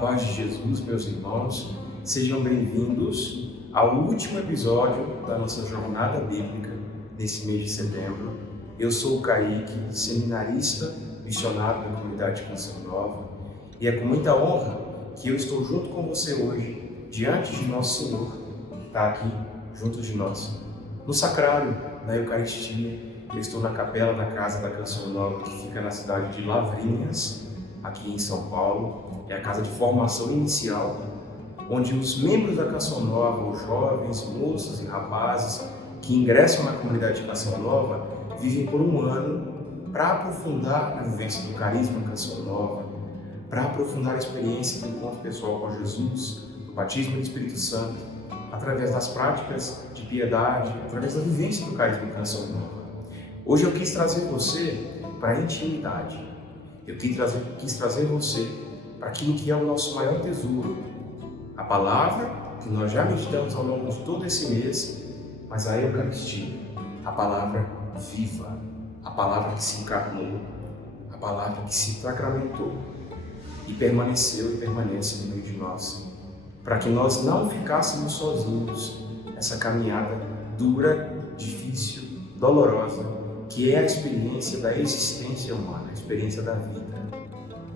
paz de Jesus, meus irmãos, sejam bem-vindos ao último episódio da nossa jornada bíblica nesse mês de setembro. Eu sou o Kaique, seminarista, missionário da comunidade Canção Nova, e é com muita honra que eu estou junto com você hoje, diante de Nosso Senhor, que está aqui junto de nós, no sacrário, na Eucaristia. Eu estou na capela da Casa da Canção Nova, que fica na cidade de Lavrinhas, aqui em São Paulo. É a casa de formação inicial, onde os membros da Canção Nova, os jovens, moças e rapazes que ingressam na comunidade de Canção Nova, vivem por um ano para aprofundar a vivência do carisma Canção Nova, para aprofundar a experiência do encontro pessoal com Jesus, do batismo do Espírito Santo, através das práticas de piedade, através da vivência do carisma Canção Nova. Hoje eu quis trazer você para a intimidade. Eu quis trazer você para aquilo que é o nosso maior tesouro, a palavra que nós já meditamos ao longo de todo esse mês, mas a Eucaristia, a palavra viva, a palavra que se encarnou, a palavra que se sacramentou e permaneceu e permanece no meio de nós, para que nós não ficássemos sozinhos nessa caminhada dura, difícil, dolorosa, que é a experiência da existência humana, a experiência da vida.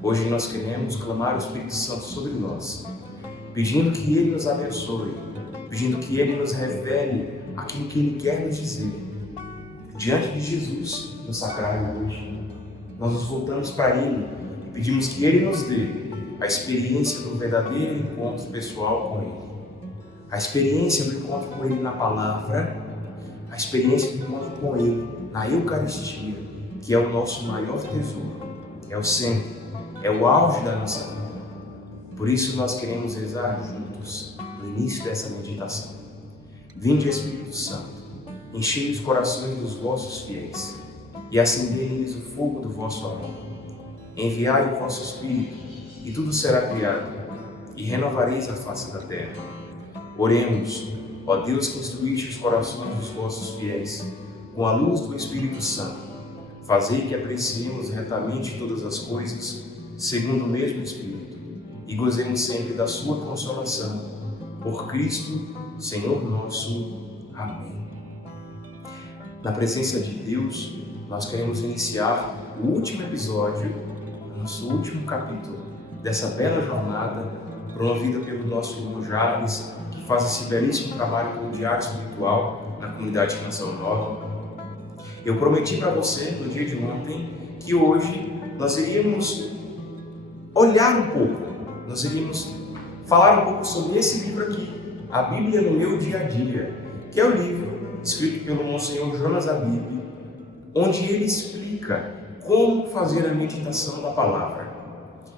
Hoje nós queremos clamar o Espírito Santo sobre nós, pedindo que Ele nos abençoe, pedindo que Ele nos revele aquilo que Ele quer nos dizer. Diante de Jesus, no sacrário hoje, nós nos voltamos para Ele e pedimos que Ele nos dê a experiência do verdadeiro encontro pessoal com Ele, a experiência do encontro com Ele na palavra, a experiência do encontro com Ele na Eucaristia, que é o nosso maior tesouro, é o centro, é o auge da nossa vida. Por isso nós queremos rezar juntos no início dessa meditação. Vinde, Espírito Santo, enchei os corações dos vossos fiéis e acendei neles o fogo do vosso amor. Enviai o vosso Espírito e tudo será criado e renovareis a face da terra. Oremos, ó Deus que instruíste os corações dos vossos fiéis com a luz do Espírito Santo. Fazei que apreciemos retamente todas as coisas segundo o mesmo Espírito, e gozemos sempre da sua consolação. Por Cristo, Senhor nosso. Amém. Na presença de Deus, nós queremos iniciar o último episódio, o nosso último capítulo dessa bela jornada promovida pelo nosso irmão Jales, que faz esse belíssimo trabalho como diário espiritual na comunidade Canção Nova. Eu prometi para você, no dia de ontem, que hoje nós iríamos olhar um pouco, nós iríamos falar um pouco sobre esse livro aqui, A Bíblia no Meu Dia a Dia, que é o livro escrito pelo Monsenhor Jonas Abib, onde ele explica como fazer a meditação da palavra.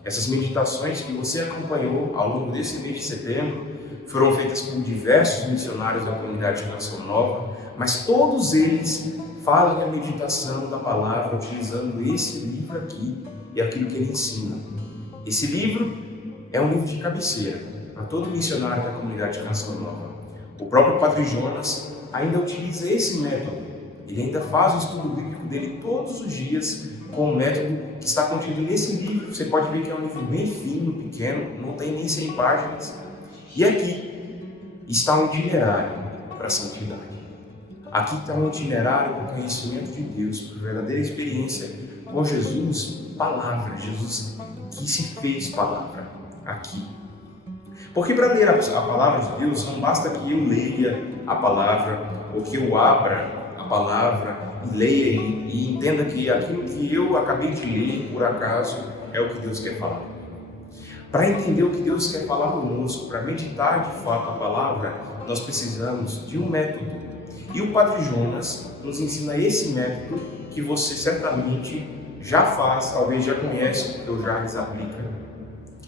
Essas meditações que você acompanhou ao longo desse mês de setembro foram feitas por diversos missionários da comunidade Canção Nova, mas todos eles falam a meditação da palavra utilizando esse livro aqui e aquilo que ele ensina. Esse livro é um livro de cabeceira para todo missionário da comunidade Canção Nova. O próprio Padre Jonas ainda utiliza esse método. Ele ainda faz o estudo bíblico dele todos os dias com o método que está contido nesse livro. Você pode ver que é um livro bem fino, pequeno, não tem nem 100 páginas. E aqui está um itinerário para a santidade. Aqui está um itinerário para o conhecimento de Deus, para a verdadeira experiência com Jesus, palavra, Jesus que se fez palavra aqui. Porque para ler a palavra de Deus não basta que eu leia a palavra ou que eu abra a palavra e leia e entenda que aquilo que eu acabei de ler, por acaso, é o que Deus quer falar. Para entender o que Deus quer falar conosco, para meditar de fato a palavra, nós precisamos de um método. E o Padre Jonas nos ensina esse método que você certamente já faz, talvez já conhece, porque o Jales aplica.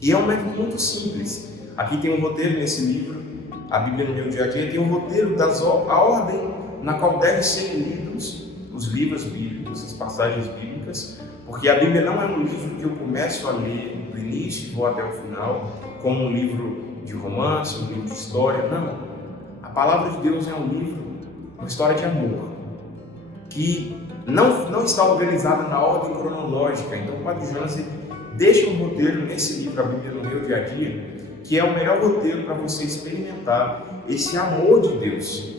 E é um método muito simples. Aqui tem um roteiro nesse livro, A Bíblia no Meu Dia a Dia, tem um roteiro a ordem na qual devem ser lidos os livros bíblicos, as passagens bíblicas, porque a Bíblia não é um livro que eu começo a ler do início e vou até o final, como um livro de romance, um livro de história, não. A palavra de Deus é um livro, uma história de amor, que não está organizada na ordem cronológica. Então o Padre Jonas deixa um roteiro nesse livro, a Bíblia no Meu Dia a Dia, que é o melhor roteiro para você experimentar esse amor de Deus.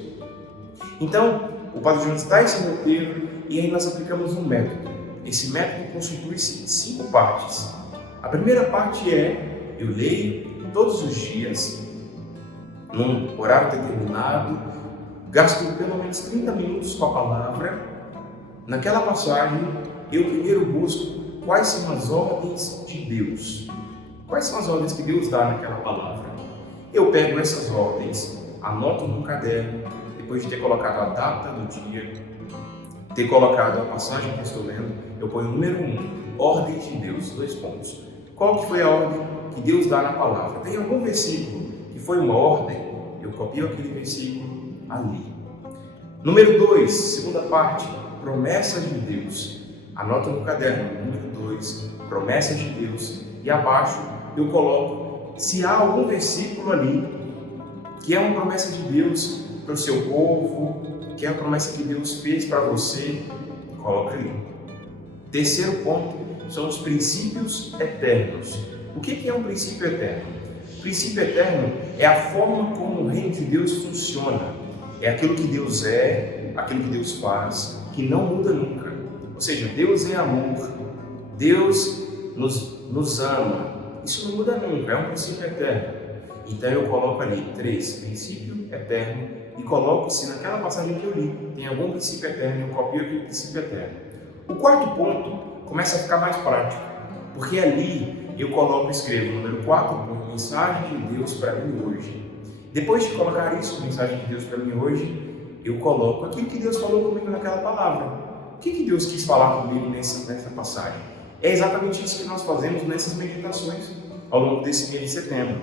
Então, o Padre Jonas dá esse roteiro e aí nós aplicamos um método. Esse método constitui-se em 5 partes. A primeira parte é: eu leio todos os dias, num horário determinado, gasto pelo menos 30 minutos com a palavra. Naquela passagem, eu primeiro busco quais são as ordens de Deus. Quais são as ordens que Deus dá naquela palavra? Eu pego essas ordens, anoto num caderno, depois de ter colocado a data do dia, ter colocado a passagem que estou lendo, eu ponho o número 1, ordem de Deus, 2 pontos. Qual que foi a ordem que Deus dá na palavra? Tem algum versículo que foi uma ordem? Eu copio aquele versículo ali. Número 2, segunda parte, promessas de Deus. Anoto no caderno, número 2, promessas de Deus. E abaixo eu coloco se há algum versículo ali que é uma promessa de Deus para o seu povo, que é a promessa que Deus fez para você, coloca ali. Terceiro ponto são os princípios eternos. O que é um princípio eterno? O princípio eterno é a forma como o reino de Deus funciona. É aquilo que Deus é, aquilo que Deus faz, que não muda nunca. Ou seja, Deus é amor, Deus nos ama. Isso não muda nunca, é um princípio eterno. Então eu coloco ali 3, princípio eterno, e coloco se naquela passagem que eu li tem algum princípio eterno, eu copio aquele princípio eterno. O quarto ponto começa a ficar mais prático, porque ali eu coloco, escrevo número 4, mensagem de Deus para mim hoje. Depois de colocar isso, mensagem de Deus para mim hoje, eu coloco aquilo que Deus falou comigo naquela palavra. O que Deus quis falar comigo nessa passagem? É exatamente isso que nós fazemos nessas meditações ao longo desse mês de setembro.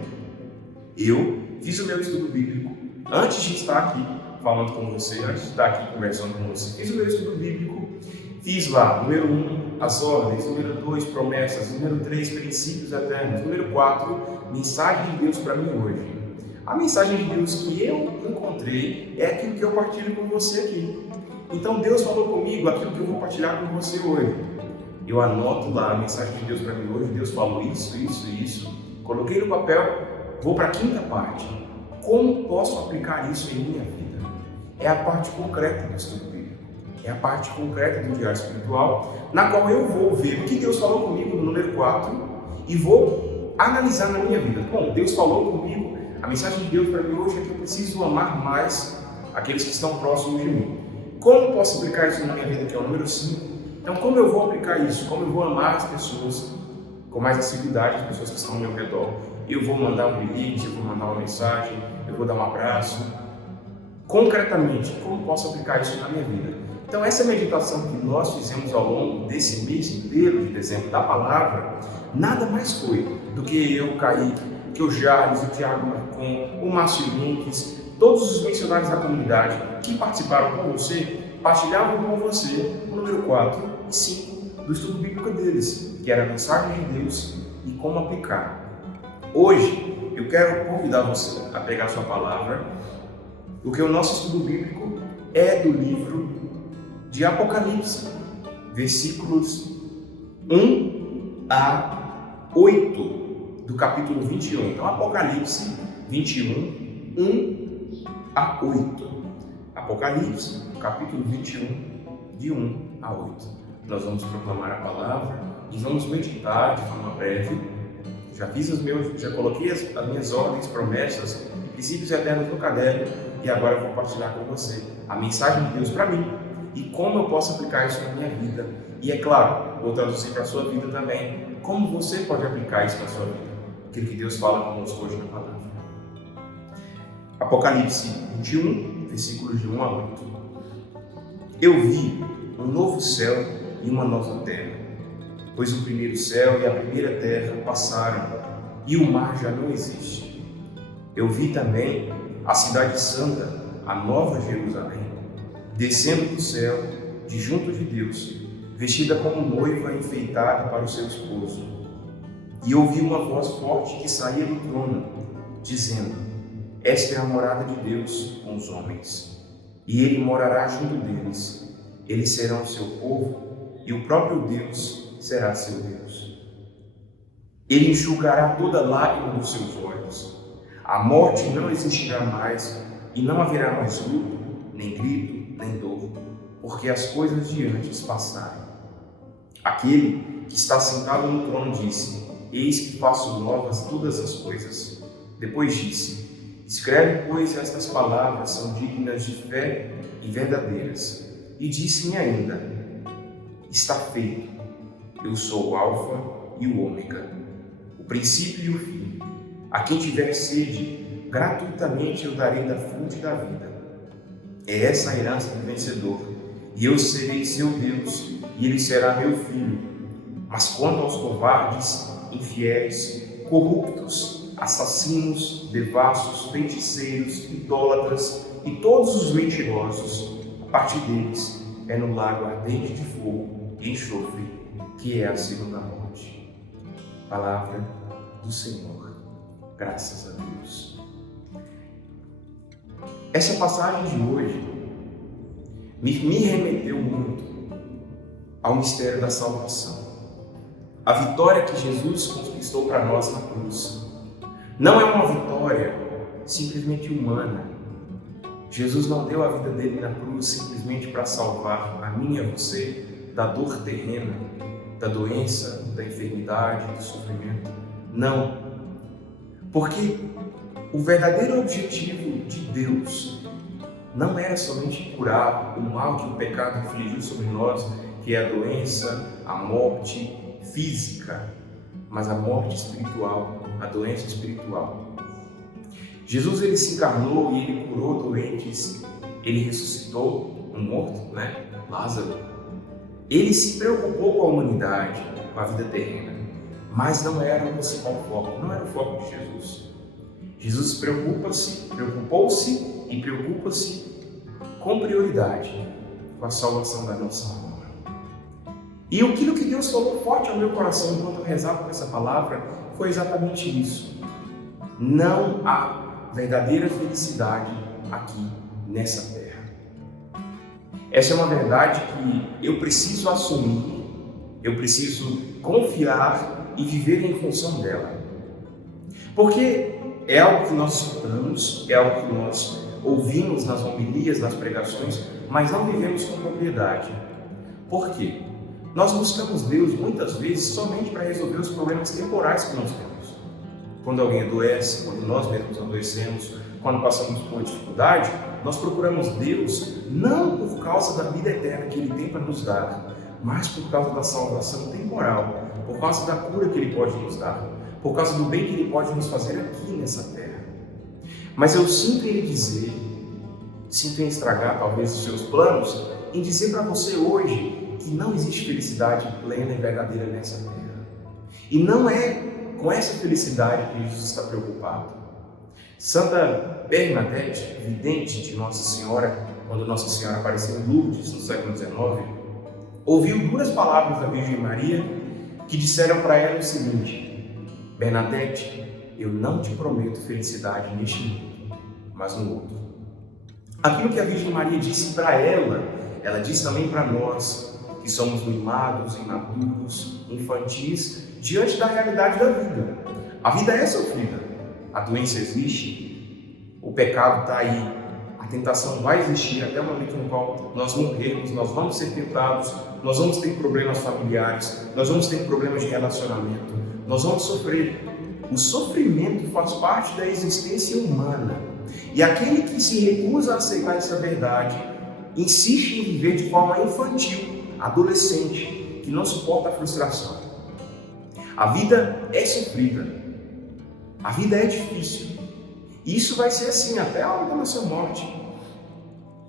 Eu fiz o meu estudo bíblico antes de estar aqui falando com você, antes de estar aqui conversando com você. Fiz o meu estudo bíblico, fiz lá, número 1, as ordens, número 2, promessas, número 3, princípios eternos, número 4, mensagem de Deus para mim hoje. A mensagem de Deus que eu encontrei é aquilo que eu partilho com você aqui. Então Deus falou comigo aquilo que eu vou partilhar com você hoje. Eu anoto lá a mensagem de Deus para mim hoje, Deus falou isso, isso e isso. Coloquei no papel, vou para a quinta parte. Como posso aplicar isso em minha vida? É a parte concreta do estudo bíblico. É a parte concreta do diário espiritual, na qual eu vou ver o que Deus falou comigo no número 4 e vou analisar na minha vida. Bom, Deus falou comigo, a mensagem de Deus para mim hoje é que eu preciso amar mais aqueles que estão próximos de mim. Como posso aplicar isso na minha vida, que é o número 5? Então, como eu vou aplicar isso? Como eu vou amar as pessoas com mais assiduidade, as pessoas que estão ao meu redor? Eu vou mandar um bilhete, eu vou mandar uma mensagem, eu vou dar um abraço. Concretamente, como posso aplicar isso na minha vida? Então, essa meditação que nós fizemos ao longo desse mês inteiro de dezembro da palavra, nada mais foi do que eu, Kaique, que o Jales, o Tiago Marcon, o Márcio Links, todos os missionários da comunidade que participaram com você, partilhavam com você o número 4 e 5 do estudo bíblico deles, que era a mensagem de Deus e como aplicar. Hoje, eu quero convidar você a pegar a sua palavra, porque o nosso estudo bíblico é do livro de Apocalipse, versículos 1 a 8 do capítulo 21. Então, Apocalipse 21, 1 a 8. Apocalipse, capítulo 21, de 1 a 8. Nós vamos proclamar a palavra e vamos meditar de forma breve. Já coloquei as minhas ordens, promessas, princípios eternos no caderno e agora vou compartilhar com você a mensagem de Deus para mim e como eu posso aplicar isso na minha vida. E é claro, vou traduzir para a sua vida também, como você pode aplicar isso na sua vida, aquilo que Deus fala conosco hoje na palavra. Apocalipse 21, versículos de 1 a 8. Eu vi um novo céu e uma nova terra, pois o primeiro céu e a primeira terra passaram e o mar já não existe. Eu vi também a cidade santa, a nova Jerusalém, descendo do céu, de junto de Deus, vestida como noiva enfeitada para o seu esposo. E ouvi uma voz forte que saía do trono, dizendo: esta é a morada de Deus com os homens, e Ele morará junto deles. Eles serão o seu povo, e o próprio Deus será seu Deus. Ele enxugará toda lágrima dos seus olhos. A morte não existirá mais e não haverá mais luto, nem grito, nem dor, porque as coisas de antes passaram. Aquele que está sentado no trono disse: Eis que faço novas todas as coisas. Depois disse: Escreve, pois, estas palavras são dignas de fé e verdadeiras. E disse-me ainda: Está feito. Eu sou o Alfa e o Ômega, o princípio e o fim. A quem tiver sede, gratuitamente eu darei da fonte da vida. É essa a herança do vencedor, e eu serei seu Deus, e ele será meu filho. Mas quanto aos covardes, infiéis, corruptos, assassinos, devassos, feiticeiros, idólatras e todos os mentirosos, a parte deles é no lago ardente de fogo e enxofre, que é a segunda morte. Palavra do Senhor. Graças a Deus. Essa passagem de hoje me remeteu muito ao mistério da salvação. A vitória que Jesus conquistou para nós na cruz. Não é uma vitória simplesmente humana. Jesus não deu a vida dele na cruz simplesmente para salvar a mim e a você da dor terrena, da doença, da enfermidade, do sofrimento. Não. Porque o verdadeiro objetivo de Deus não era somente curar o mal que o pecado infligiu sobre nós, que é a doença, a morte física, mas a morte espiritual, a doença espiritual. Jesus, ele se encarnou e ele curou doentes, ele ressuscitou um morto, Lázaro. Ele se preocupou com a humanidade, com a vida terrena, mas não era o principal foco, não era o foco de Jesus. Jesus preocupou-se e preocupa-se com prioridade com a salvação da nossa alma. E aquilo que Deus falou forte ao meu coração enquanto eu rezava com essa palavra foi exatamente isso. Não há verdadeira felicidade aqui nessa terra. Essa é uma verdade que eu preciso assumir, eu preciso confiar e viver em função dela. Porque é algo que nós escutamos, é algo que nós ouvimos nas homilias, nas pregações, mas não vivemos com propriedade. Por quê? Nós buscamos Deus muitas vezes somente para resolver os problemas temporais que nós temos. Quando alguém adoece, quando nós mesmos adoecemos, quando passamos por dificuldade, nós procuramos Deus não por causa da vida eterna que Ele tem para nos dar, mas por causa da salvação temporal, por causa da cura que Ele pode nos dar, por causa do bem que Ele pode nos fazer aqui nessa terra. Mas eu sinto em Ele dizer, sinto em estragar talvez os seus planos, em dizer para você hoje que não existe felicidade plena e verdadeira nessa terra. E não é com essa felicidade que Jesus está preocupado. Santa Bernadette, vidente de Nossa Senhora, quando Nossa Senhora apareceu em Lourdes no século XIX, ouviu duras palavras da Virgem Maria que disseram para ela o seguinte: Bernadette, eu não te prometo felicidade neste mundo, mas no outro. Aquilo que a Virgem Maria disse para ela disse também para nós, que somos mimados, imaturos, infantis, diante da realidade da vida. A vida é sofrida, a doença existe, o pecado está aí, a tentação vai existir até o momento no qual nós morrermos, nós vamos ser tentados, nós vamos ter problemas familiares, nós vamos ter problemas de relacionamento, nós vamos sofrer. O sofrimento faz parte da existência humana. E aquele que se recusa a aceitar essa verdade, insiste em viver de forma infantil, adolescente, que não suporta a frustração. A vida é sofrida, a vida é difícil, e isso vai ser assim até a hora da nossa morte.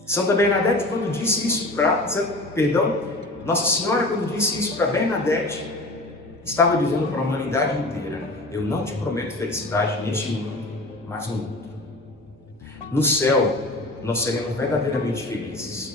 Santa Bernadette, quando disse isso Nossa Senhora, quando disse isso para Bernadette, estava dizendo para a humanidade inteira: eu não te prometo felicidade neste mundo, mas no outro. No céu, nós seremos verdadeiramente felizes.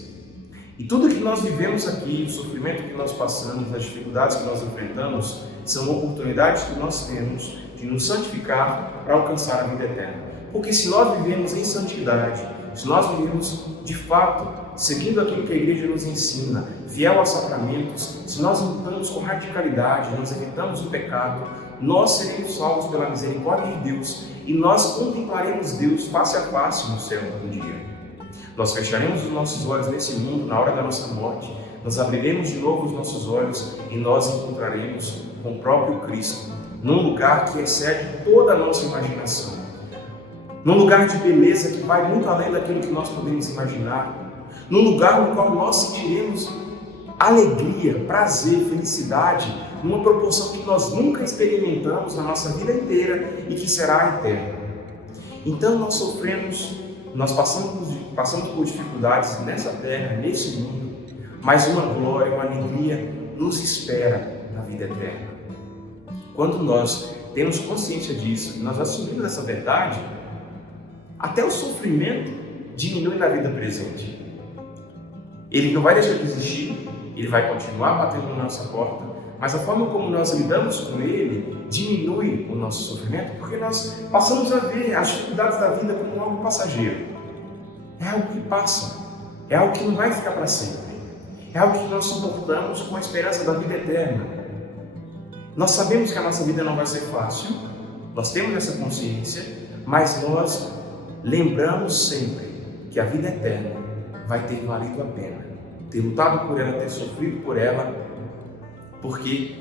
E tudo que nós vivemos aqui, o sofrimento que nós passamos, as dificuldades que nós enfrentamos, são oportunidades que nós temos de nos santificar para alcançar a vida eterna. Porque se nós vivemos em santidade, se nós vivemos de fato seguindo aquilo que a igreja nos ensina, fiel aos sacramentos, se nós lutamos com radicalidade, nós evitamos o pecado, nós seremos salvos pela misericórdia de Deus e nós contemplaremos Deus face a face no céu um dia. Nós fecharemos os nossos olhos nesse mundo na hora da nossa morte, nós abriremos de novo os nossos olhos e nós encontraremos com o próprio Cristo, num lugar que excede toda a nossa imaginação, num lugar de beleza que vai muito além daquilo que nós podemos imaginar, num lugar no qual nós sentiremos alegria, prazer, felicidade, numa proporção que nós nunca experimentamos na nossa vida inteira e que será eterna. Então nós passamos por dificuldades nessa terra, nesse mundo, mas uma glória, uma alegria nos espera na vida eterna. Quando nós temos consciência disso, nós assumimos essa verdade, até o sofrimento diminui na vida presente. Ele não vai deixar de existir, ele vai continuar batendo na nossa porta, mas a forma como nós lidamos com ele diminui o nosso sofrimento, porque nós passamos a ver as dificuldades da vida como algo passageiro. É algo que passa, é algo que não vai ficar para sempre, é algo que nós suportamos com a esperança da vida eterna. Nós sabemos que a nossa vida não vai ser fácil, nós temos essa consciência, mas nós lembramos sempre que a vida eterna vai ter valido a pena, ter lutado por ela, ter sofrido por ela, porque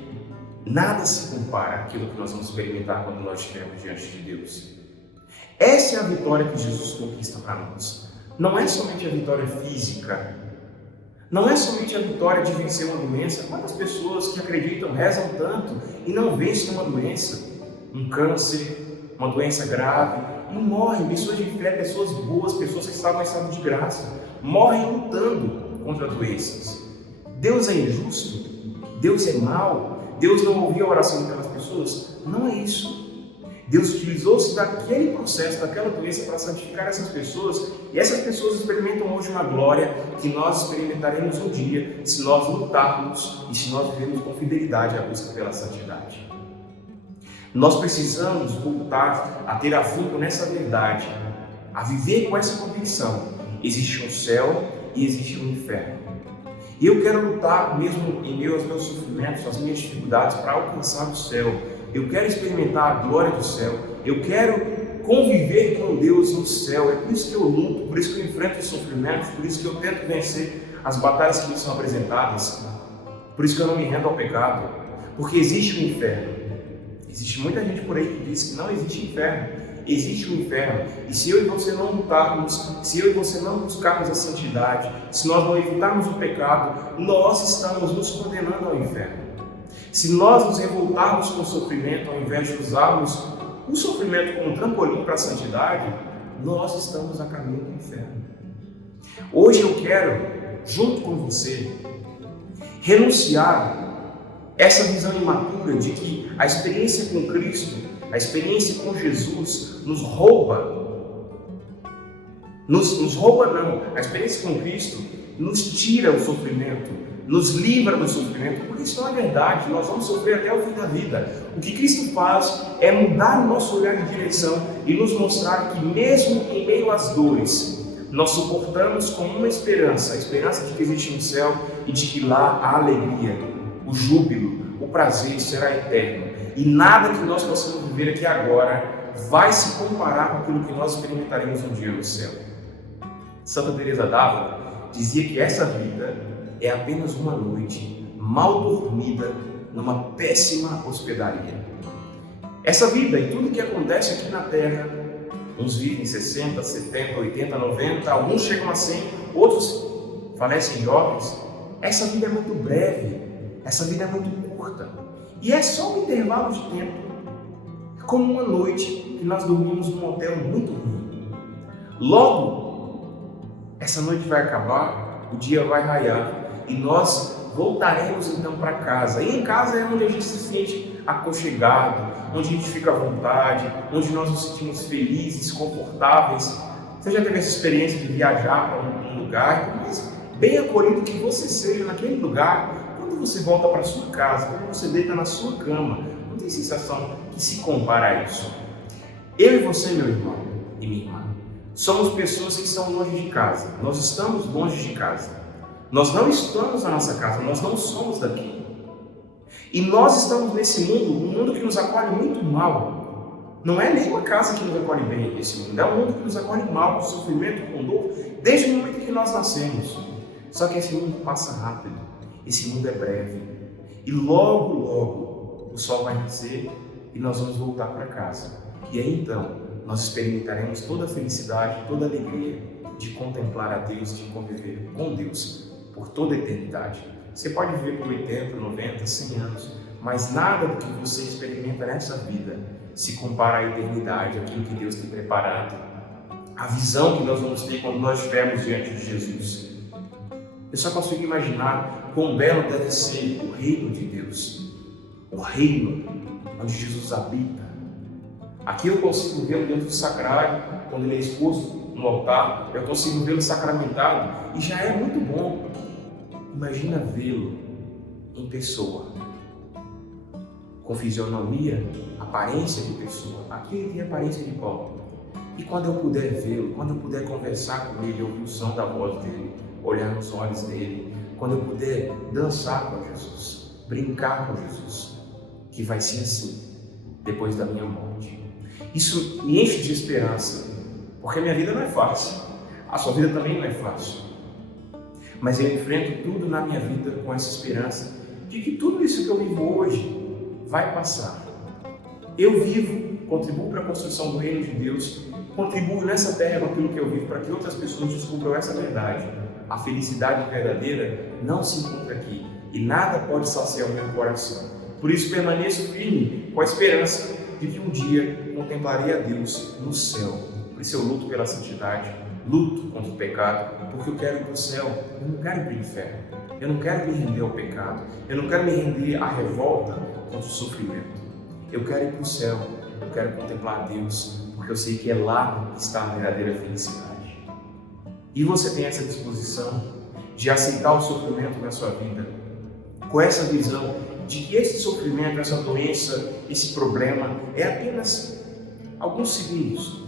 nada se compara àquilo que nós vamos experimentar quando nós estivermos diante de Deus. Essa é a vitória que Jesus conquista para nós. Não é somente a vitória física, não é somente a vitória de vencer uma doença. Quantas pessoas que acreditam, rezam tanto e não vencem uma doença, um câncer, uma doença grave, e morrem, pessoas de fé, pessoas boas, pessoas que estavam em estado de graça, morrem lutando contra doenças. Deus é injusto? Deus é mau? Deus não ouviu a oração daquelas pessoas? Não é isso. Deus utilizou-se daquele processo, daquela doença para santificar essas pessoas, e essas pessoas experimentam hoje uma glória que nós experimentaremos um dia se nós lutarmos e se nós vivermos com fidelidade a busca pela santidade. Nós precisamos voltar a ter afinco nessa verdade, a viver com essa convicção. Existe um céu e existe um inferno. E eu quero lutar mesmo em meio aos meus sofrimentos, às minhas dificuldades, para alcançar o céu. Eu quero experimentar a glória do céu. Eu quero conviver com Deus no céu. É por isso que eu luto, por isso que eu enfrento os sofrimentos, por isso que eu tento vencer as batalhas que me são apresentadas. Por isso que eu não me rendo ao pecado. Porque existe um inferno. Existe muita gente por aí que diz que não existe inferno. Existe um inferno. E se eu e você não lutarmos, se eu e você não buscarmos a santidade, se nós não evitarmos o pecado, nós estamos nos condenando ao inferno. Se nós nos revoltarmos com o sofrimento, ao invés de usarmos o sofrimento como trampolim para a santidade, nós estamos a caminho do inferno. Hoje eu quero, junto com você, renunciar essa visão imatura de que a experiência com Cristo, a experiência com Jesus nos rouba. Nos rouba não, a experiência com Cristo nos tira o sofrimento, nos livra do sofrimento, porque isso não é verdade, nós vamos sofrer até o fim da vida. O que Cristo faz é mudar o nosso olhar de direção e nos mostrar que mesmo em meio às dores, nós suportamos com uma esperança, a esperança de que existe um céu e de que lá a alegria, o júbilo, o prazer será eterno. E nada que nós possamos viver aqui agora vai se comparar com aquilo que nós experimentaremos um dia no céu. Santa Teresa d'Ávila dizia que essa vida é apenas uma noite mal dormida numa péssima hospedaria. Essa vida e tudo que acontece aqui na Terra, uns vivem 60, 70, 80, 90, alguns chegam a 100, outros falecem jovens. Essa vida é muito breve, essa vida é muito curta. E é só um intervalo de tempo, como uma noite que nós dormimos num hotel muito ruim. Logo, essa noite vai acabar, o dia vai raiar e nós voltaremos então para casa. E em casa é onde a gente se sente aconchegado, onde a gente fica à vontade, onde nós nos sentimos felizes, confortáveis. Você já teve essa experiência de viajar para um lugar, mas bem acolhido que você seja naquele lugar, quando você volta para sua casa, quando você deita na sua cama, não tem sensação que se compara a isso. Eu e você, meu irmão e minha irmã, somos pessoas que estão longe de casa. Nós estamos longe de casa. Nós não estamos na nossa casa, nós não somos daqui. E nós estamos nesse mundo, um mundo que nos acolhe muito mal. Não é nenhuma casa que nos acolhe bem esse mundo, é um mundo que nos acolhe mal, com sofrimento, com dor, desde o momento que nós nascemos. Só que esse mundo passa rápido, esse mundo é breve. E logo, logo, o sol vai nascer e nós vamos voltar para casa. E aí então, nós experimentaremos toda a felicidade, toda a alegria de contemplar a Deus, de conviver com Deus por toda a eternidade. Você pode viver por 80, 90, 100 anos, mas nada do que você experimenta nessa vida se compara à eternidade, aquilo que Deus tem preparado, a visão que nós vamos ter quando nós estivermos diante de Jesus. Eu só consigo imaginar quão belo deve ser o reino de Deus, o reino onde Jesus habita. Aqui eu consigo vê-lo dentro do sacrário, quando ele é exposto no altar, eu consigo vê-lo sacramentado e já é muito bom. Imagina vê-lo em pessoa, com fisionomia, aparência de pessoa. Aqui ele tem aparência de pão. E quando eu puder vê-lo, quando eu puder conversar com ele, ouvir o som da voz dele, olhar nos olhos dele, quando eu puder dançar com Jesus, brincar com Jesus, que vai ser assim, depois da minha morte. Isso me enche de esperança, porque a minha vida não é fácil, a sua vida também não é fácil. Mas eu enfrento tudo na minha vida com essa esperança de que tudo isso que eu vivo hoje vai passar. Eu vivo, contribuo para a construção do reino de Deus, contribuo nessa terra com aquilo que eu vivo para que outras pessoas descubram essa verdade. A felicidade verdadeira não se encontra aqui e nada pode saciar o meu coração. Por isso permaneço firme com a esperança de que um dia contemplarei a Deus no céu. Por isso eu luto pela santidade, luto contra o pecado, porque eu quero ir para o céu, eu não quero ir para o inferno. Eu não quero me render ao pecado, eu não quero me render à revolta contra o sofrimento. Eu quero ir para o céu, eu quero contemplar a Deus, porque eu sei que é lá que está a verdadeira felicidade. E você tem essa disposição de aceitar o sofrimento na sua vida, com essa visão de que esse sofrimento, essa doença, esse problema é apenas alguns segundos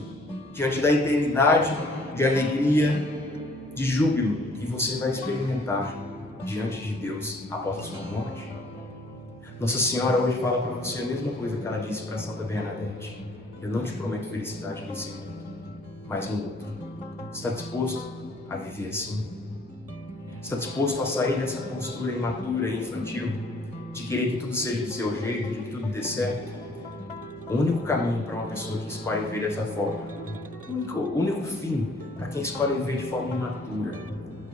diante da eternidade de alegria, de júbilo que você vai experimentar diante de Deus após a sua morte. Nossa Senhora hoje fala para você a mesma coisa que ela disse para Santa Bernadette. Eu não te prometo felicidade nesse mundo, mas no outro. Está disposto a viver assim? Está disposto a sair dessa postura imatura e infantil de querer que tudo seja do seu jeito, de que tudo dê certo? O único caminho para uma pessoa que escolhe viver dessa forma, o único fim para quem escolhe viver de forma imatura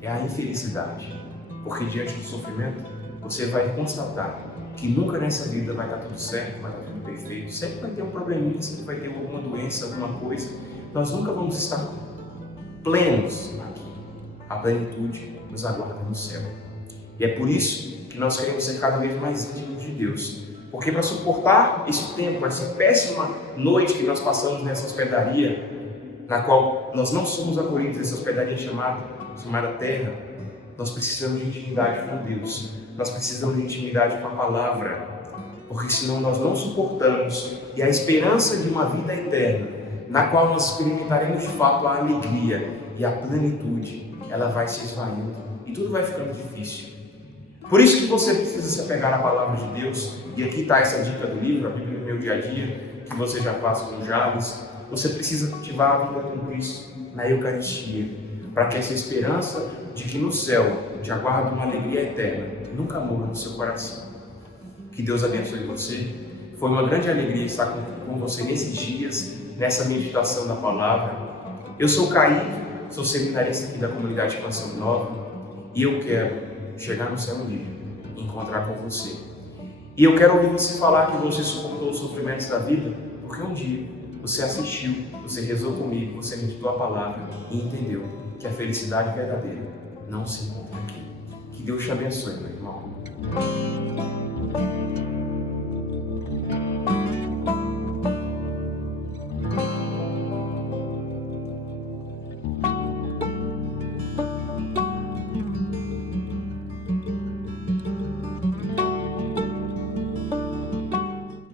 é a infelicidade. Porque diante do sofrimento, você vai constatar que nunca nessa vida vai dar tudo certo, vai dar tudo perfeito. Sempre vai ter um probleminha, sempre vai ter alguma doença, alguma coisa. Nós nunca vamos estar plenos aqui. A plenitude nos aguarda no céu. E é por isso que nós queremos ser cada vez mais íntimos de Deus. Porque para suportar esse tempo, essa péssima noite que nós passamos nessa hospedaria, na qual nós não somos acolhidos nessa hospedaria chamada Terra, nós precisamos de intimidade com Deus. Nós precisamos de intimidade com a Palavra. Porque senão nós não suportamos. E a esperança de uma vida eterna, na qual nós experimentaremos de fato a alegria e a plenitude, ela vai se esvaindo e tudo vai ficando difícil. Por isso que você precisa se apegar à Palavra de Deus. E aqui está essa dica do livro, a Bíblia do Meu Dia a Dia, que você já faz com o Jales. Você precisa cultivar a vida com Cristo na Eucaristia, para que essa esperança de que no céu te aguarda uma alegria eterna nunca morra no seu coração. Que Deus abençoe você. Foi uma grande alegria estar com você nesses dias, nessa meditação da Palavra. Eu sou Kaique, sou seminarista aqui da comunidade Canção Nova e eu quero chegar no céu um dia e encontrar com você. E eu quero ouvir você falar que você suportou os sofrimentos da vida, porque um dia você assistiu, você rezou comigo, você meditou a Palavra e entendeu que a felicidade verdadeira não se encontra aqui. Que Deus te abençoe, meu irmão.